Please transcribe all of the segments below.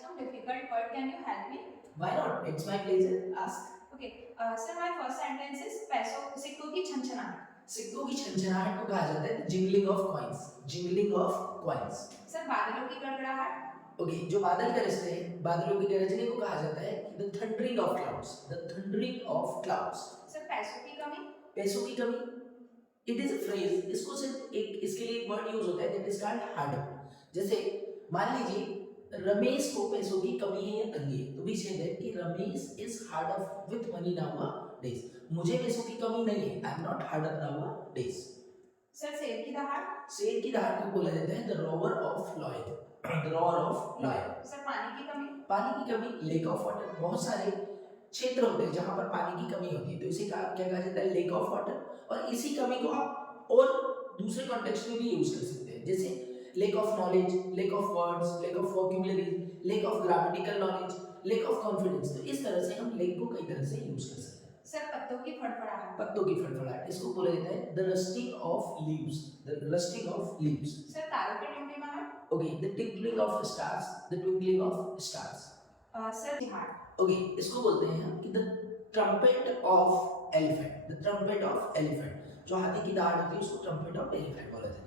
some difficult word. Can you help me? Why not? It's my pleasure. Ask. Okay. Sir, my first sentence is पैसों सिक्कों की छनछनाहट. सिक्कों की छनछनाहट को कहा जाता है jingling of coins. Jingling of coins. Sir, बादलों की गड़गड़ाहट. ओके, जो बादल गरजते हैं, बादलों की गरजने को कहा जाता है the thundering of clouds. The thundering of clouds. Sir, पैसों की कमी. पैसों की कमी. It is a phrase. इसको सिर्फ एक इसके लिए एक वर्ड यूज होता है दैट इज कॉल्ड हार्ड. जैसे मान लीजिए रमेश को पैसों की कमी है या तंगी है, तो वी से दैट कि Ramesh is hard up with money nowadays. मुझे पैसों की कमी नहीं है. I am not hard up nowadays. Sir, शेर की दहाड़. शेर की दहाड़ को बोला जाता है the rover of lion. The rover of lion. Sir, पानी की कमी. पानी की कमी, लेक ऑफ वाटर. बहुत सारे क्षेत्र होते हैं जहां पर पानी की कमी होती है, तो इसे क्या कहा जाता है लेक ऑफ वाटर. और इसी कमी को आप और दूसरे कॉन्टेक्स्ट में भी यूज कर सकते हैं, जैसे lack of knowledge, lack of words, lack of vocabulary, lack of grammatical knowledge, lack of confidence. तो इस तरह से हम lack को कई तरह से यूज कर सकते हैं. सर, पत्तों की फड़फड़ाहट. पत्तों की फड़फड़ाहट, इसको बोला जाता है the rusting of leaves. The rusting of leaves. Sir, तारों की टिमटिमाहट. Okay, the twinkling of stars. The twinkling of stars. Sir, जिहाड़. Okay, इसको बोलते हैं हम कि the trumpet of elephant. The trumpet of elephant. जो हाथी की दहाड़ होती है उसको trumpet of elephant बोला जाता है.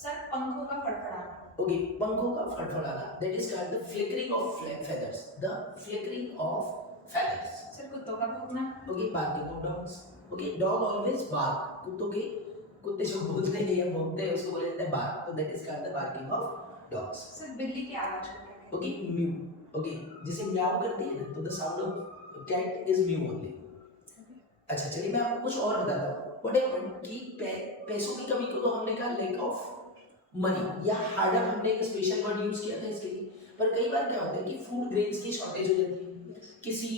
सर, पंखों का फड़फड़ाना. ओके, पंखों का फड़फड़ाना, that is called the flickering of feathers. The flickering of feathers. Sir, कुत्तों का भौंकना. Okay, barking of dogs. Okay, dog always bark. कुत्ते जो बोलते हैं या भौंकते हैं उसको बोला जाता है बार्क. तो that is called the barking of dogs. Sir, बिल्ली की आवाज को क्या कहते हैं? Okay, mu. ओके, जैसे म्याऊ करती है ना, तो the sound of cat is mew only. अच्छा, चलिए मैं आपको कुछ और बताता हूँ. व्हाट हैपेंड कि पैसों की कमी को तो हमने कहा लैक ऑफ मनी या हार्डअप, हमने एक स्पेशल वर्ड यूज किया था इसके लिए. पर कई बार क्या होता है कि फूड ग्रेन्स की शॉर्टेज हो जाती है, किसी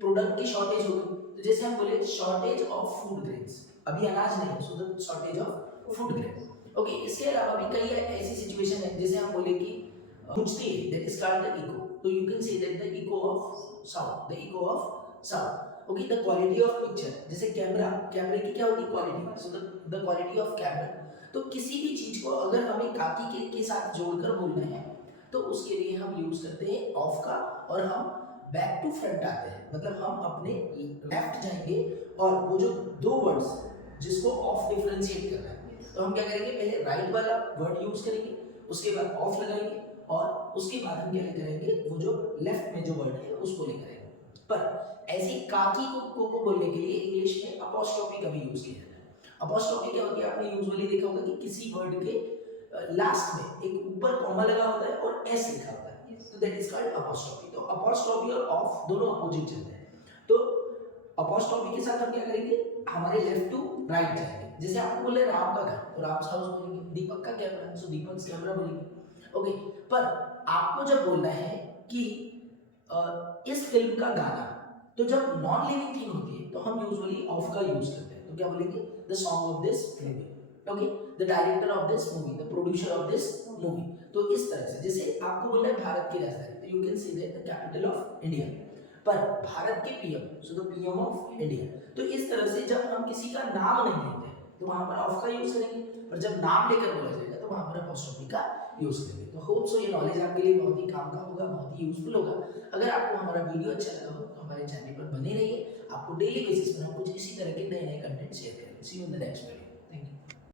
प्रोडक्ट की शॉर्टेज हो गई, तो जैसे हम बोले शॉर्टेज ऑफ फूड ग्रेन्स. अभी अनाज नहीं है, so the shortage of food grain. Okay, इसके अलावा भी कई ऐसी सिचुएशन है जैसे हम बोले कि गूंजती है, that is called the echo. तो you can say that the echo of sound. The echo of sound. Okay, the quality of picture. जैसे कैमरे की क्या होती है quality, so the quality of camera. तो किसी भी चीज को अगर हमें काकी के साथ जोड़कर बोलना है तो उसके लिए हम यूज करते हैं ऑफ का, और हम बैक टू फ्रंट आते हैं. मतलब हम अपने लेफ्ट जाएंगे और वो जो दो वर्ड्स जिसको ऑफ डिफरेंशिएट करना है, तो हम क्या करेंगे, पहले राइट वाला वर्ड यूज करेंगे, उसके बाद ऑफ लगाएंगे, और उसके बाद हम क्या करेंगे, वो जो लेफ्ट में जो वर्ड है उसको ले करेंगे. पर ऐसी काकी को बोलने के लिए इंग्लिश में अपोस्ट्रोफी का भी यूज किया जाता है. अपोस्ट्रोफी क्या होती है, आपने यूजुअली देखा होगा कि किसी वर्ड के लास्ट में एक ऊपर कॉमा लगा होता है और एस लिखा होता है, तो दैट इज कॉल्ड अपोस्ट्रोफी. तो अपोस्ट्रोफी और ऑफ दोनों अपोजिट चलते हैं. तो अपोस्ट्रोफी के साथ हम क्या करेंगे, हमारे लेफ्ट टू राइट जाएंगे. जैसे आपको बोले राम का घर, तो राम हाउस बोलेंगे. दीपक का कैमरा, सो दीपक कैमरा बोलेंगे. ओके, पर आपको जब बोलना है कि इस फिल्म का गाना, तो जब नॉन लिविंग थिंग होती है तो हम यूजुअली ऑफ का यूज करते हैं. तो क्या बोलेंगे, the song of this movie. Okay, the director of this movie, the producer of this movie. तो इस तरह से जैसे आपको बोलना है भारत की राजधानी, तो you can say that the capital of India. पर भारत के PM, so the PM of India. तो इस तरह से जब हम किसी का नाम नहीं लेते तो वहां पर ऑफ का यूज करेंगे, पर जब नाम लेकर बोला जाएगा तो वहां पर अपोस्ट्रोफी का यूज करेंगे. तो होप सो ये नॉलेज आपके लिए बहुत ही काम का होगा, बहुत ही यूजफुल होगा. अगर आपको हमारा वीडियो अच्छा लगा हो तो हमारे चैनल पर बने रहिए. आपको डेली बेसिस पर हम कुछ इसी तरह के नए कंटेंट शेयर करेंगे. See you in the next video.